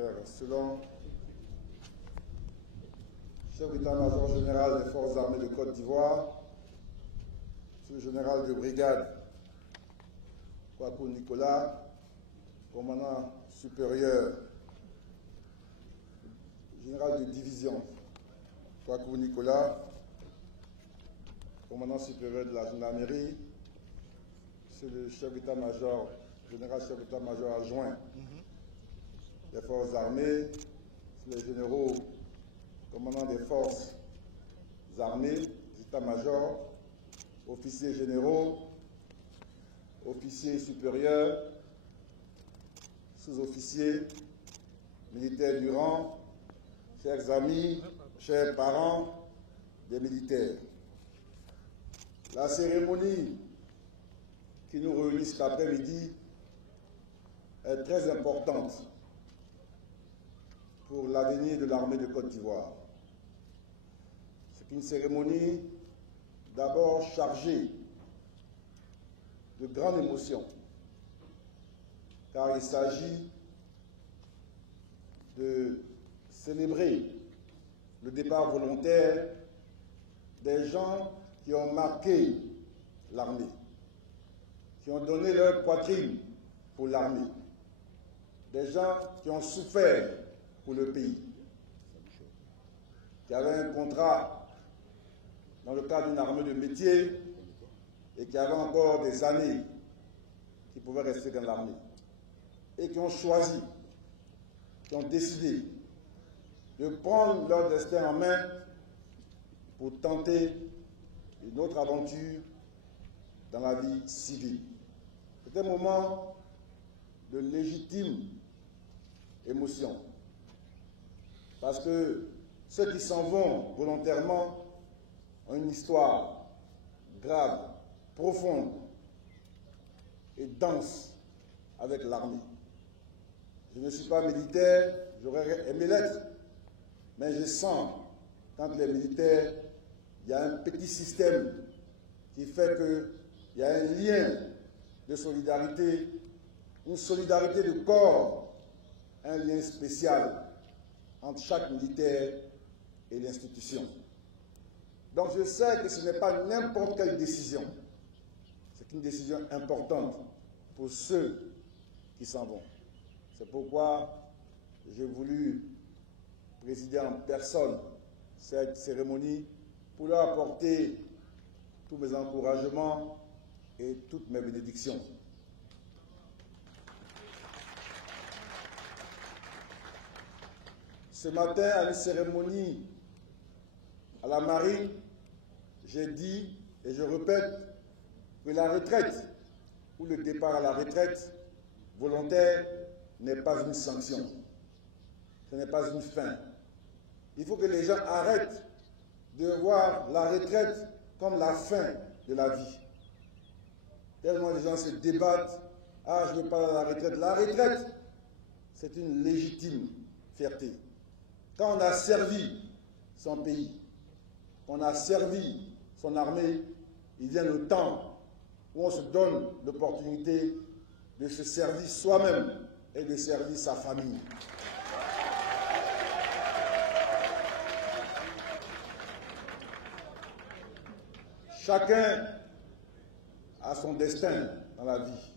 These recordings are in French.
frère Selon, chef d'état-major général des forces armées de Côte d'Ivoire, monsieur le général de brigade Kwaku Nicolas, commandant supérieur, général de division Kwaku Nicolas, commandant supérieur de la gendarmerie, monsieur le chef d'état-major, général chef d'état-major adjoint des forces armées, les généraux commandants des forces armées, états-majors, officiers généraux, officiers supérieurs, sous-officiers, militaires du rang, chers amis, chers parents des militaires. La cérémonie qui nous réunit cet après-midi est très importante pour l'avenir de l'armée de Côte d'Ivoire. C'est une cérémonie d'abord chargée de grandes émotions, car il s'agit de célébrer le départ volontaire des gens qui ont marqué l'armée, qui ont donné leur poitrine pour l'armée, des gens qui ont souffert pour le pays, qui avaient un contrat dans le cadre d'une armée de métier et qui avaient encore des années qui pouvaient rester dans l'armée et qui ont choisi, qui ont décidé de prendre leur destin en main pour tenter une autre aventure dans la vie civile. C'est un moment de légitime émotion. Parce que ceux qui s'en vont volontairement ont une histoire grave, profonde et dense avec l'armée. Je ne suis pas militaire, j'aurais aimé l'être, mais je sens qu'entre les militaires, il y a un petit système qui fait qu'il y a un lien de solidarité, une solidarité de corps, un lien spécial entre chaque militaire et l'institution. Donc je sais que ce n'est pas n'importe quelle décision, c'est une décision importante pour ceux qui s'en vont. C'est pourquoi j'ai voulu présider en personne cette cérémonie pour leur apporter tous mes encouragements et toutes mes bénédictions. Ce matin, à une cérémonie à la marine, j'ai dit, et je répète, que la retraite ou le départ à la retraite volontaire n'est pas une sanction. Ce n'est pas une fin. Il faut que les gens arrêtent de voir la retraite comme la fin de la vie. Tellement les gens se débattent, « Ah, je ne veux pas aller à la retraite ». La retraite, c'est une légitime fierté. Quand on a servi son pays, qu'on a servi son armée, il vient le temps où on se donne l'opportunité de se servir soi-même et de servir sa famille. Chacun a son destin dans la vie.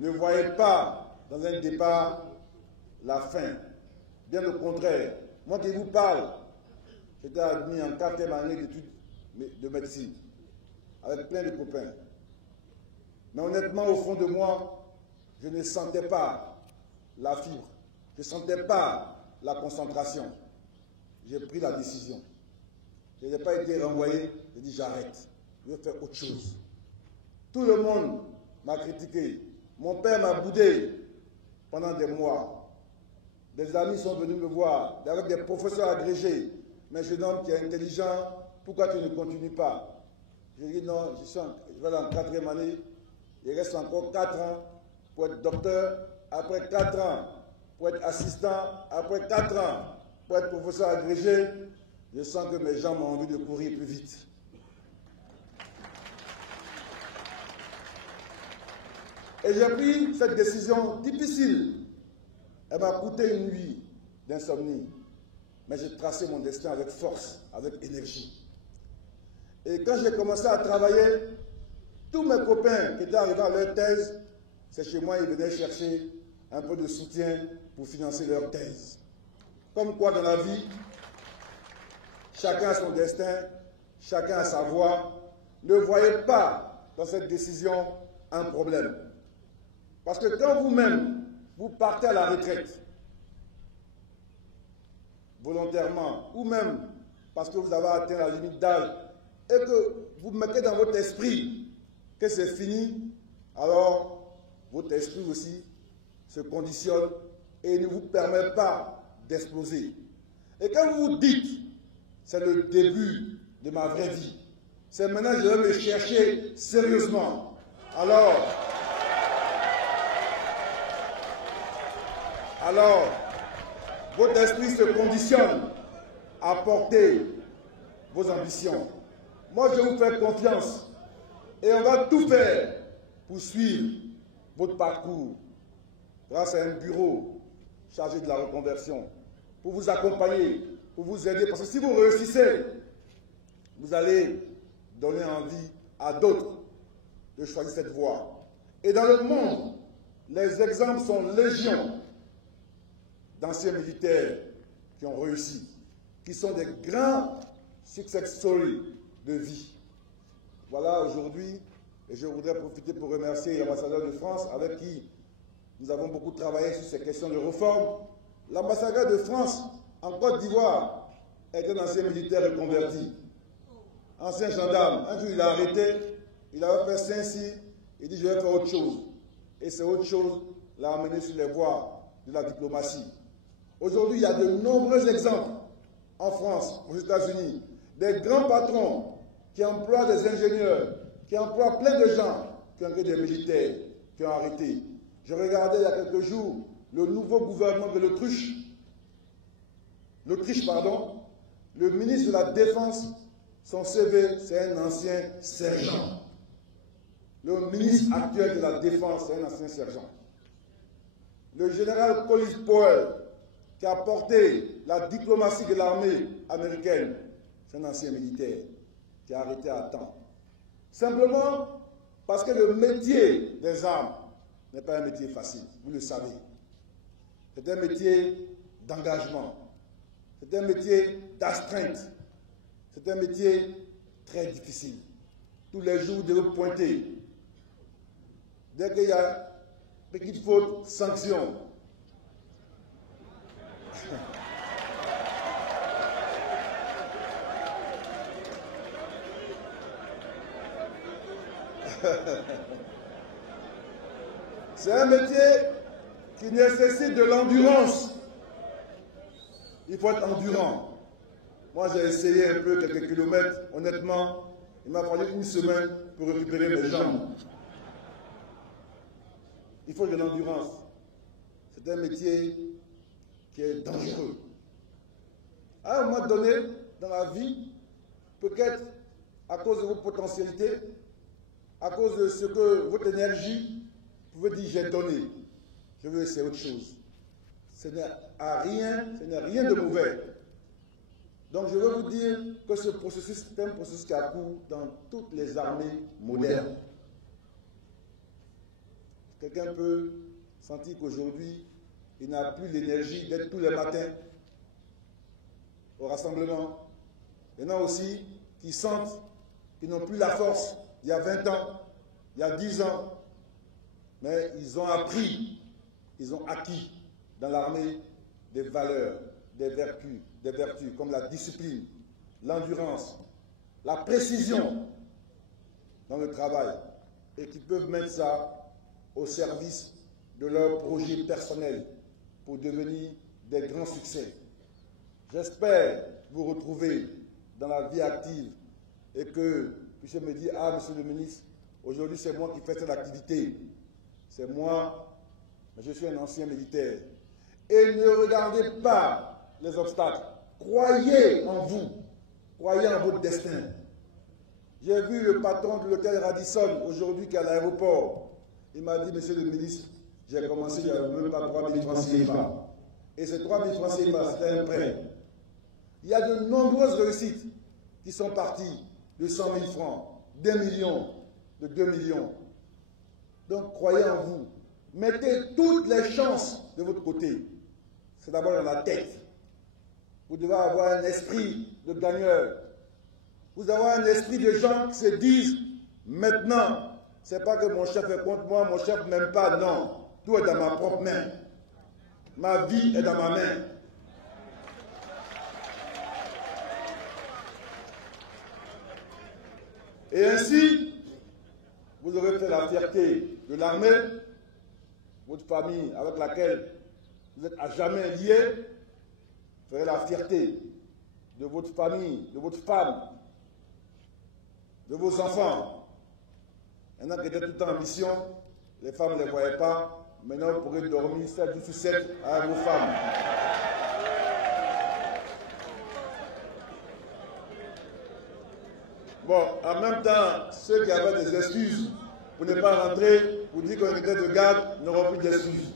Ne voyez pas dans un départ la fin. Bien au contraire, moi qui vous parle, j'étais admis en 4e année d'études de médecine, avec plein de copains. Mais honnêtement, au fond de moi, je ne sentais pas la fibre, je ne sentais pas la concentration. J'ai pris la décision. Je n'ai pas été renvoyé, j'ai dit j'arrête, je vais faire autre chose. Tout le monde m'a critiqué. Mon père m'a boudé pendant des mois. Des amis sont venus me voir, avec des professeurs agrégés. Mais jeune homme qui est intelligent, pourquoi tu ne continues pas? J'ai dit non, je vais dans 4e année, il reste encore 4 ans pour être docteur, après 4 ans pour être assistant, après 4 ans pour être professeur agrégé. Je sens que mes jambes ont envie de courir plus vite. Et j'ai pris cette décision difficile Elle m'a coûté une nuit d'insomnie. Mais j'ai tracé mon destin avec force, avec énergie. Et quand j'ai commencé à travailler, tous mes copains qui étaient arrivés à leur thèse, c'est chez moi, ils venaient chercher un peu de soutien pour financer leur thèse. Comme quoi dans la vie, chacun a son destin, chacun a sa voie. Ne voyez pas dans cette décision un problème. Parce que quand vous-même, vous partez à la retraite, volontairement, ou même parce que vous avez atteint la limite d'âge, et que vous mettez dans votre esprit que c'est fini, alors votre esprit aussi se conditionne et ne vous permet pas d'exploser. Et quand vous vous dites, c'est le début de ma vraie vie, c'est maintenant que je vais me chercher sérieusement, alors votre esprit se conditionne à porter vos ambitions. Moi, je vous fais confiance et on va tout faire pour suivre votre parcours grâce à un bureau chargé de la reconversion, pour vous accompagner, pour vous aider. Parce que si vous réussissez, vous allez donner envie à d'autres de choisir cette voie. Et dans le monde, les exemples sont légion d'anciens militaires qui ont réussi, qui sont des grands success stories de vie. Voilà aujourd'hui, et je voudrais profiter pour remercier l'ambassadeur de France avec qui nous avons beaucoup travaillé sur ces questions de réforme. L'ambassadeur de France en Côte d'Ivoire est un ancien militaire reconverti, ancien gendarme. Un jour il a arrêté, il avait fait Saint-Cyr, il dit je vais faire autre chose. Et c'est autre chose l'a amené sur les voies de la diplomatie. Aujourd'hui, il y a de nombreux exemples en France, aux États-Unis, des grands patrons qui emploient des ingénieurs, qui emploient plein de gens, qui ont été des militaires, qui ont arrêté. Je regardais il y a quelques jours le nouveau gouvernement de l'Autriche, le ministre de la Défense, son CV, c'est un ancien sergent. Le ministre actuel de la Défense, c'est un ancien sergent. Le général Colin Powell, qui a porté la diplomatie de l'armée américaine, c'est un ancien militaire qui a arrêté à temps. Simplement parce que le métier des armes n'est pas un métier facile, vous le savez. C'est un métier d'engagement, c'est un métier d'astreinte, c'est un métier très difficile. Tous les jours, vous devez pointer. Dès qu'il y a une petite faute, sanction. C'est un métier qui nécessite de l'endurance. Il faut être endurant. Moi, j'ai essayé un peu quelques kilomètres. Honnêtement, il m'a fallu une semaine pour récupérer mes jambes. Il faut de l'endurance. C'est un métier qui est dangereux. À un moment donné, dans la vie, peut-être à cause de vos potentialités, à cause de ce que votre énergie, vous pouvez dire j'ai donné, je veux essayer autre chose. Ce n'est rien de mauvais. Donc je veux vous dire que ce processus est un processus qui a cours dans toutes les armées modernes. Quelqu'un peut sentir qu'aujourd'hui, il n'a plus l'énergie d'être tous les matins au rassemblement. Il y en a aussi qui sentent qu'ils n'ont plus la force il y a 20 ans, il y a 10 ans. Mais ils ont appris, ils ont acquis dans l'armée des valeurs, des vertus comme la discipline, l'endurance, la précision dans le travail et qui peuvent mettre ça au service de leur projet personnel pour devenir des grands succès. J'espère vous retrouver dans la vie active et que puissiez me dire, ah, monsieur le ministre, aujourd'hui c'est moi qui fais cette activité. C'est moi, mais je suis un ancien militaire. Et ne regardez pas les obstacles. Croyez en vous. Croyez en votre destin. J'ai vu le patron de l'hôtel Radisson aujourd'hui qui est à l'aéroport. Il m'a dit, monsieur le ministre, j'ai commencé, il n'y avait même pas 3 000 francs CFA. Et ces 3 000 francs CFA, c'était un prêt. Il y a de nombreuses réussites qui sont parties de 100 000 francs, d'1 million, de 2 millions. Donc, croyez en vous. Mettez toutes les chances de votre côté. C'est d'abord dans la tête. Vous devez avoir un esprit de gagneur. Vous devez avoir un esprit de gens qui se disent, maintenant, ce n'est pas que mon chef est contre moi, mon chef ne m'aime pas, non. Tout est dans ma propre main. Ma vie est dans ma main. Et ainsi, vous aurez fait la fierté de l'armée, votre famille avec laquelle vous êtes à jamais liés, ferez la fierté de votre famille, de votre femme, de vos enfants. Maintenant qui étaient tout le temps en mission, les femmes ne les voyaient pas, maintenant vous pourrez dormir 7 jours sur 7 avec vos femmes. Bon, en même temps, ceux qui avaient des excuses pour ne pas rentrer, pour dire qu'on était de garde, n'auront plus d'excuses.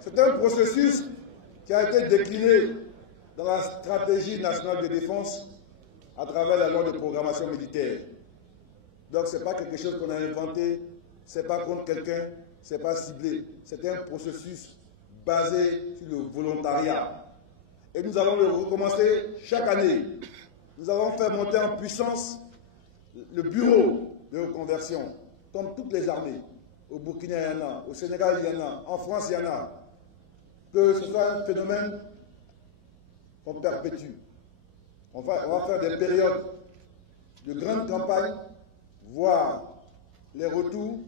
C'est un processus qui a été décliné dans la stratégie nationale de défense à travers la loi de programmation militaire. Donc ce n'est pas quelque chose qu'on a inventé, ce n'est pas contre quelqu'un, ce n'est pas ciblé. C'est un processus basé sur le volontariat. Et nous allons le recommencer chaque année. Nous allons faire monter en puissance le bureau de reconversion, comme toutes les armées. Au Burkina, il y en a, au Sénégal, il y en a, en France, il y en a. Que ce soit un phénomène qu'on perpétue. On va faire des périodes de grandes campagnes, voir les retours,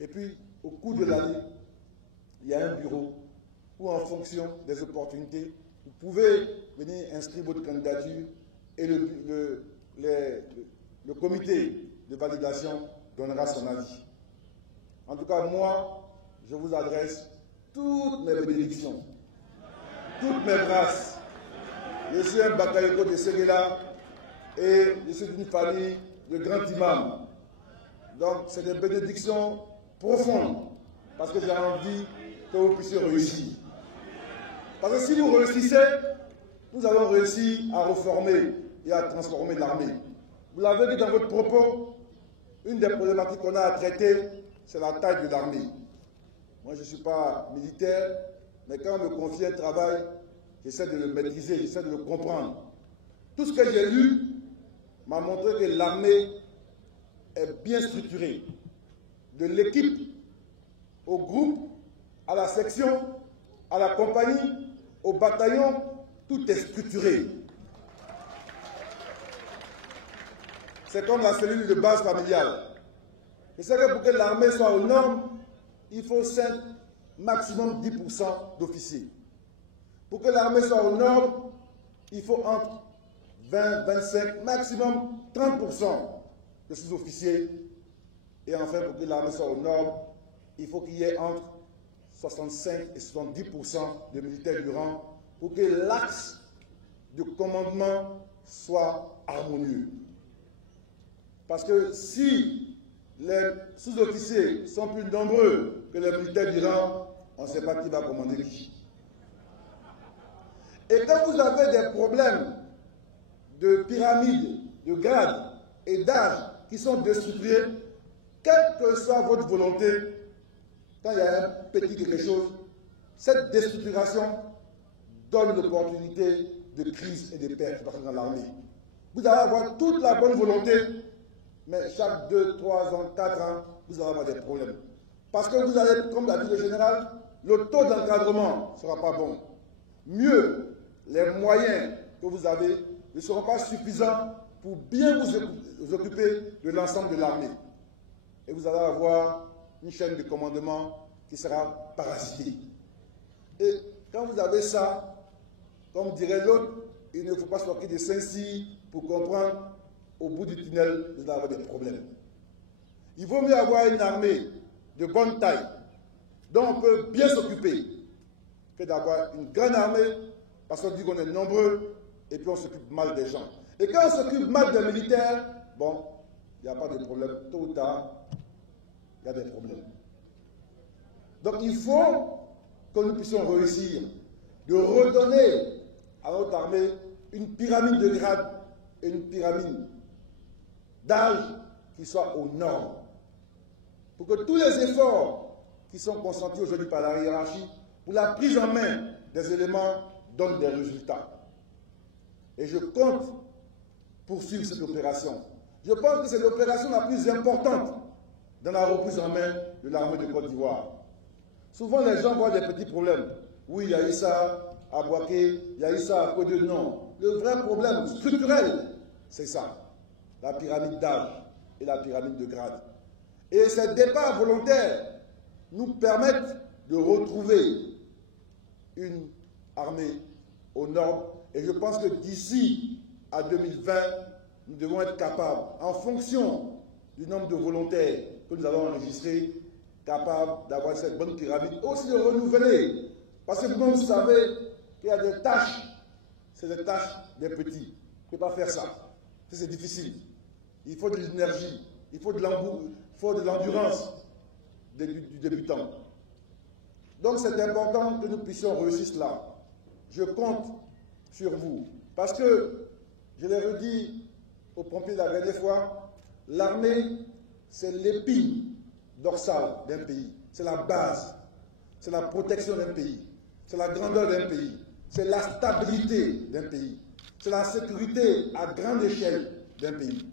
et puis au cours de l'année, il y a un bureau où en fonction des opportunités, vous pouvez venir inscrire votre candidature et le comité de validation donnera son avis. En tout cas, moi, je vous adresse toutes mes bénédictions, toutes mes grâces. Je suis un Bakayoko de Séguéla et je suis d'une famille de grands imams. Donc, c'est des bénédictions profondes parce que j'ai envie que vous puissiez réussir. Parce que si vous réussissez, nous allons réussir à reformer et à transformer l'armée. Vous l'avez dit dans votre propos, une des problématiques qu'on a à traiter, c'est la taille de l'armée. Moi, je ne suis pas militaire, mais quand on me confie un travail, j'essaie de le maîtriser, j'essaie de le comprendre. Tout ce que j'ai lu m'a montré que l'armée est bien structurée. De l'équipe au groupe, à la section, à la compagnie, au bataillon, tout est structuré. C'est comme la cellule de base familiale. Je sais que pour que l'armée soit aux normes, il faut 5, maximum 10% d'officiers. Pour que l'armée soit aux normes, il faut entre 20, 25, maximum 30% de sous-officiers. Et enfin, pour que l'armée soit aux normes, il faut qu'il y ait entre 65 et 70% de militaires du rang pour que l'axe de commandement soit harmonieux. Parce que si les sous-officiers sont plus nombreux que les militaires du rang, on ne sait pas qui va commander qui. Et quand vous avez des problèmes de pyramide, de grade et d'âge qui sont déstructurés, quelle que soit votre volonté, quand il y a un petit quelque chose, cette déstructuration donne l'opportunité de crise et de perte dans l'armée. Vous allez avoir toute la bonne volonté, mais chaque 2, 3 ans, 4 ans, vous allez avoir des problèmes. Parce que vous allez, comme l'a dit le général, le taux d'encadrement ne sera pas bon. Mieux, les moyens que vous avez ne seront pas suffisants pour bien vous occuper de l'ensemble de l'armée. Et vous allez avoir une chaîne de commandement qui sera parasitée. Et quand vous avez ça, comme dirait l'autre, il ne faut pas sortir de Saint-Cyr pour comprendre, au bout du tunnel, vous allez avoir des problèmes. Il vaut mieux avoir une armée de bonne taille, dont on peut bien s'occuper, que d'avoir une grande armée, parce qu'on dit qu'on est nombreux, et puis on s'occupe mal des gens. Et quand on s'occupe mal des militaires, bon, il n'y a pas de problème. Tôt ou tard, il y a des problèmes. Donc il faut que nous puissions réussir de redonner à notre armée une pyramide de grades et une pyramide d'âge qui soit aux normes. Pour que tous les efforts qui sont consentis aujourd'hui par la hiérarchie pour la prise en main des éléments donnent des résultats. Et je compte poursuivre cette opération. Je pense que c'est l'opération la plus importante dans la reprise en main de l'armée de Côte d'Ivoire. Souvent, les gens voient des petits problèmes. Oui, il y a eu ça à Boaké, il y a eu ça à Côte Non. Le vrai problème structurel, c'est ça. La pyramide d'âge et la pyramide de grade. Et ces départs volontaires nous permettent de retrouver une armée aux normes. Et je pense que d'ici à 2020, nous devons être capables, en fonction du nombre de volontaires que nous avons enregistrés, capables d'avoir cette bonne pyramide, aussi de renouveler. Parce que vous savez qu'il y a des tâches, c'est des tâches des petits. On ne peut pas faire ça. C'est difficile. Il faut de l'énergie, il faut de l'endurance du débutant. Donc c'est important que nous puissions réussir cela. Je compte sur vous. Parce que, je l'ai redit aux pompiers la dernière fois, l'armée, c'est l'épine dorsale d'un pays. C'est la base. C'est la protection d'un pays. C'est la grandeur d'un pays. C'est la stabilité d'un pays. C'est la sécurité à grande échelle d'un pays.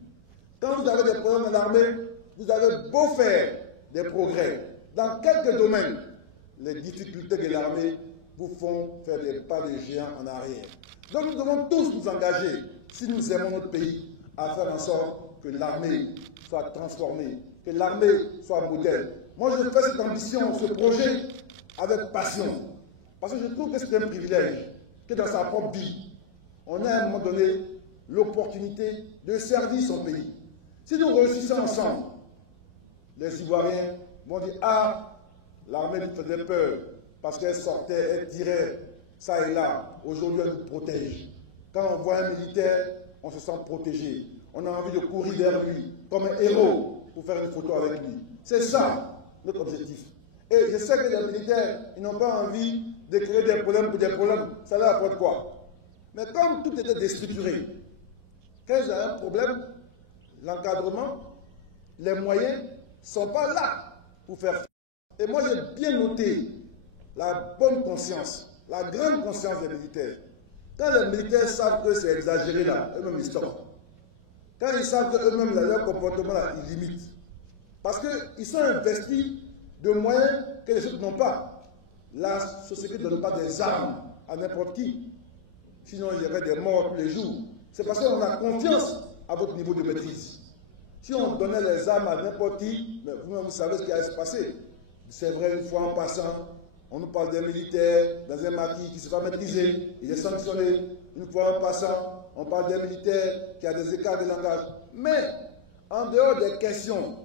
Quand vous avez des problèmes dans l'armée, vous avez beau faire des progrès. Dans quelques domaines, les difficultés de l'armée vous font faire des pas de géant en arrière. Donc nous devons tous nous engager, si nous aimons notre pays, à faire en sorte que l'armée soit transformée, que l'armée soit modèle. Moi, je fais cette ambition, ce projet, avec passion. Parce que je trouve que c'est un privilège que dans sa propre vie, on a à un moment donné l'opportunité de servir son pays. Si nous réussissons ensemble, les Ivoiriens vont dire « Ah, l'armée nous faisait peur parce qu'elle sortait, elle tirait ça et là. Aujourd'hui, elle nous protège. Quand on voit un militaire, on se sent protégé. On a envie de courir vers lui comme un héros pour faire une photo avec lui. C'est ça notre objectif. Et je sais que les militaires, ils n'ont pas envie de créer des problèmes pour des problèmes. Ça leur apporte quoi? Mais comme tout était déstructuré, quand ils ont un problème, l'encadrement, les moyens ne sont pas là pour faire. Et moi, j'ai bien noté la bonne conscience, la grande conscience des militaires. Quand les militaires savent que c'est exagéré là, eux-mêmes ils stoppent. Quand ils savent qu'eux-mêmes, leur comportement là, ils limitent. Parce qu'ils sont investis de moyens que les autres n'ont pas. La société ne donne pas des armes à n'importe qui. Sinon, il y aurait des morts tous les jours. C'est parce qu'on a confiance à votre niveau de maîtrise. Si on donnait les armes à n'importe qui, vous-même vous savez ce qui allait se passer. C'est vrai, une fois en passant, on nous parle des militaires dans un maquis qui ne sait pas maîtriser, il est sanctionné. Une fois en passant, on parle des militaires qui ont des écarts de langage. Mais, en dehors des questions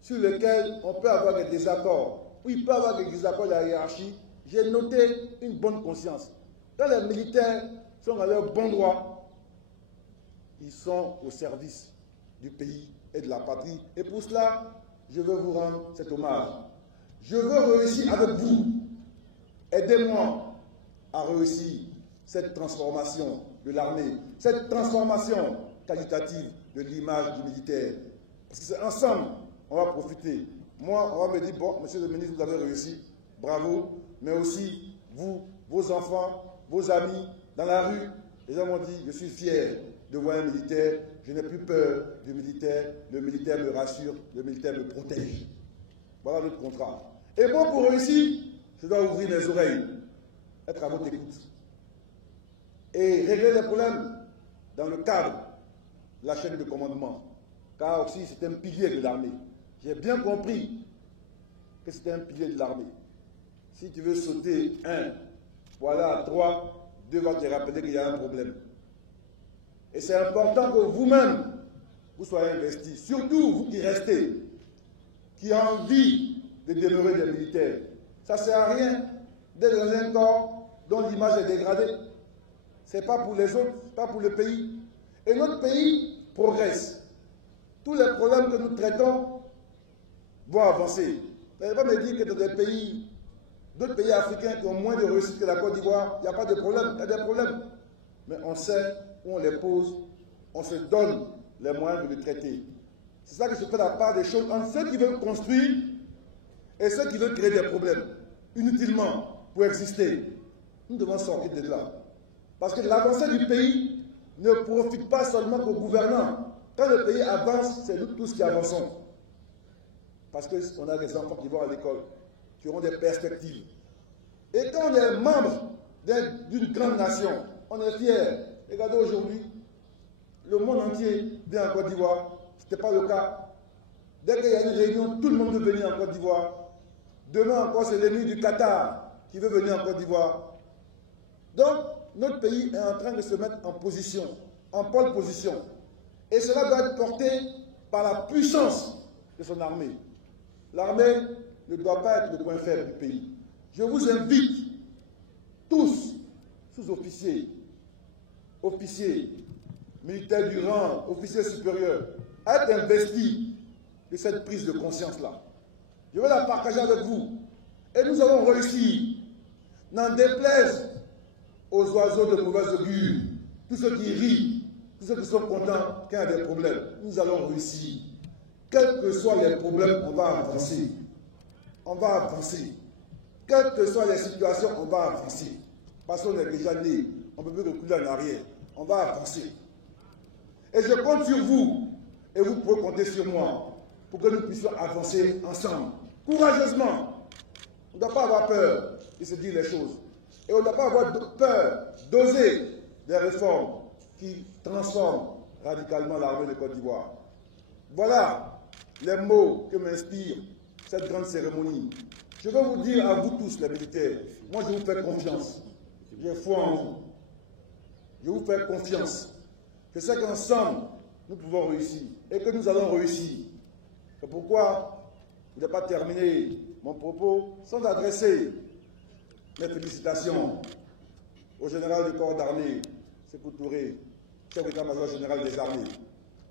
sur lesquelles on peut avoir des désaccords, où il peut y avoir des désaccords de la hiérarchie, j'ai noté une bonne conscience. Quand les militaires sont à leur bon droit, ils sont au service du pays et de la patrie. Et pour cela, je veux vous rendre cet hommage. Je veux réussir avec vous. Aidez-moi à réussir cette transformation de l'armée, cette transformation qualitative de l'image du militaire. Parce que c'est ensemble, on va profiter. Moi, on va me dire, bon, monsieur le ministre, vous avez réussi, bravo, mais aussi vous, vos enfants, vos amis, dans la rue, les gens m'ont dit, je suis fier de voir un militaire, je n'ai plus peur du militaire, le militaire me rassure, le militaire me protège. Voilà notre contrat. Et moi, pour réussir, je dois ouvrir mes oreilles, être à votre écoute. Et régler les problèmes dans le cadre de la chaîne de commandement. Car aussi, c'est un pilier de l'armée. J'ai bien compris que c'était un pilier de l'armée. Si tu veux sauter un, voilà, trois, deux va te rappeler qu'il y a un problème. Et c'est important que vous-même, vous soyez investis. Surtout vous qui restez, qui avez envie de demeurer des militaires. Ça ne sert à rien d'être dans un corps dont l'image est dégradée. Ce n'est pas pour les autres, ce n'est pas pour le pays. Et notre pays progresse. Tous les problèmes que nous traitons vont avancer. Vous n'allez pas me dire que dans des pays, d'autres pays africains qui ont moins de réussite que la Côte d'Ivoire, il n'y a pas de problème, il y a des problèmes. Mais on sait où on les pose, on se donne les moyens de les traiter. C'est ça que je fais la part des choses entre ceux qui veulent construire et ceux qui veulent créer des problèmes, inutilement, pour exister. Nous devons sortir de là. Parce que l'avancée du pays ne profite pas seulement aux gouvernants. Quand le pays avance, c'est nous tous qui avançons. Parce qu'on a des enfants qui vont à l'école, qui auront des perspectives. Et quand on est membre d'une grande nation, on est fiers. Regardez aujourd'hui, le monde entier vient en Côte d'Ivoire. Ce n'était pas le cas. Dès qu'il y a une réunion, tout le monde veut venir en Côte d'Ivoire. Demain encore, c'est l'ennemi du Qatar qui veut venir en Côte d'Ivoire. Donc, notre pays est en train de se mettre en position, en pole position. Et cela doit être porté par la puissance de son armée. L'armée ne doit pas être le point faible du pays. Je vous invite, tous, sous-officiers, officiers, militaires du rang, officiers supérieurs, à être investis de cette prise de conscience-là. Je vais la partager avec vous. Et nous allons réussir. N'en déplaise aux oiseaux de mauvaise augure, tous ceux qui rient, tous ceux qui sont contents qu'il y a des problèmes. Nous allons réussir. Quels que soient les problèmes, on va avancer. On va avancer. Quelles que soient les situations, on va avancer. Parce qu'on est déjà né, on ne peut plus reculer en arrière. On va avancer. Et je compte sur vous, et vous pouvez compter sur moi, pour que nous puissions avancer ensemble, courageusement. On ne doit pas avoir peur de se dire les choses. Et on ne doit pas avoir peur d'oser des réformes qui transforment radicalement l'armée de Côte d'Ivoire. Voilà les mots que m'inspire cette grande cérémonie. Je veux vous dire à vous tous, les militaires, moi je vous fais confiance. J'ai foi en vous. Je vous fais confiance. Je sais qu'ensemble, nous pouvons réussir et que nous allons réussir. C'est pourquoi je n'ai pas terminé mon propos sans adresser mes félicitations au général du corps d'armée, Sékou Touré, chef d'état-major général des armées,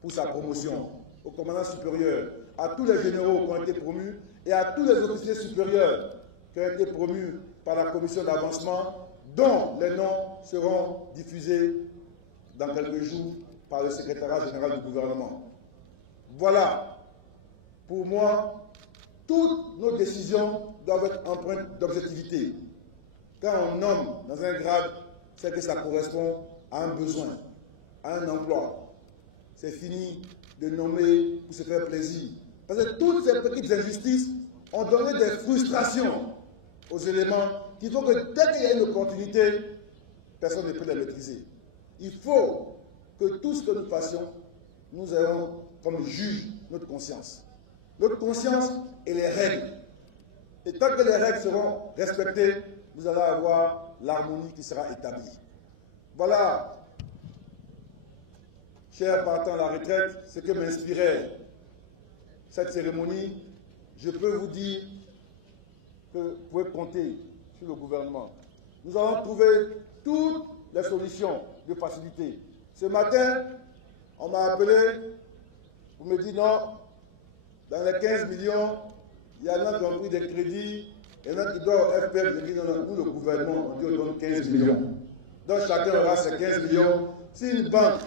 pour sa promotion, au commandant supérieur, à tous les généraux qui ont été promus et à tous les officiers supérieurs qui ont été promus par la commission d'avancement, dont les noms seront diffusés dans quelques jours par le secrétariat général du gouvernement. Voilà, pour moi, toutes nos décisions doivent être empreintes d'objectivité. Quand on nomme dans un grade, c'est que ça correspond à un besoin, à un emploi. C'est fini de nommer pour se faire plaisir. Parce que toutes ces petites injustices ont donné des frustrations aux éléments qui font que dès qu'il y a une opportunité, personne ne peut les maîtriser. Il faut que tout ce que nous fassions, nous ayons comme juge notre conscience. Notre conscience et les règles. Et tant que les règles seront respectées, vous allez avoir l'harmonie qui sera établie. Voilà, chers partants à la retraite, ce que m'inspirait cette cérémonie. Je peux vous dire que vous pouvez compter sur le gouvernement. Nous allons trouver toutes les solutions de facilité. Ce matin, on m'a appelé, on me dit non, dans les 15 millions, il y en a qui ont pris des crédits, il y en a qui doivent au FPF, je dis non, nous le gouvernement, on dit on donne 15 millions. Donc chacun aura ses 15 millions. Si une banque,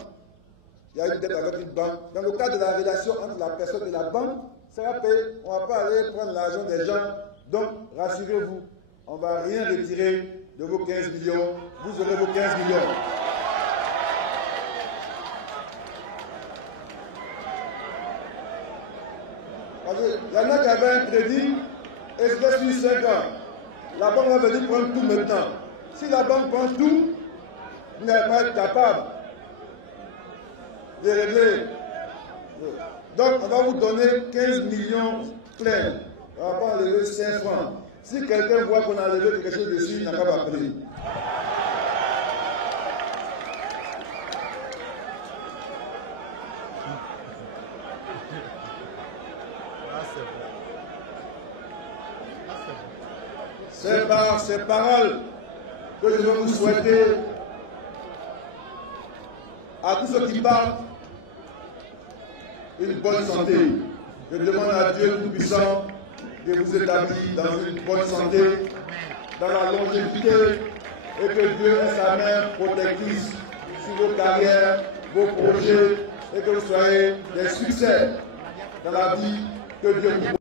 il y a une dette avec une banque, dans le cas de la relation entre la personne et la banque, ça va payer, on ne va pas aller prendre l'argent des gens. Donc rassurez-vous, on ne va rien retirer de vos 15 millions, vous aurez vos 15 millions. Il y en a qui avaient un crédit et c'était sur 5 ans. La banque va venir prendre tout maintenant. Si la banque prend tout, vous n'allez pas être capable de régler. Donc on va vous donner 15 millions pleins. On ne va pas enlever 5 francs. Si quelqu'un voit qu'on a enlevé quelque chose dessus, il n'a pas appelé. C'est par ces paroles que je veux vous souhaiter à tous ceux qui partent une bonne santé. Je demande à Dieu Tout-Puissant de vous établir dans une bonne santé, dans la longévité, et que Dieu ait sa main protectrice sur vos carrières, vos projets, et que vous soyez des succès dans la vie que Dieu vous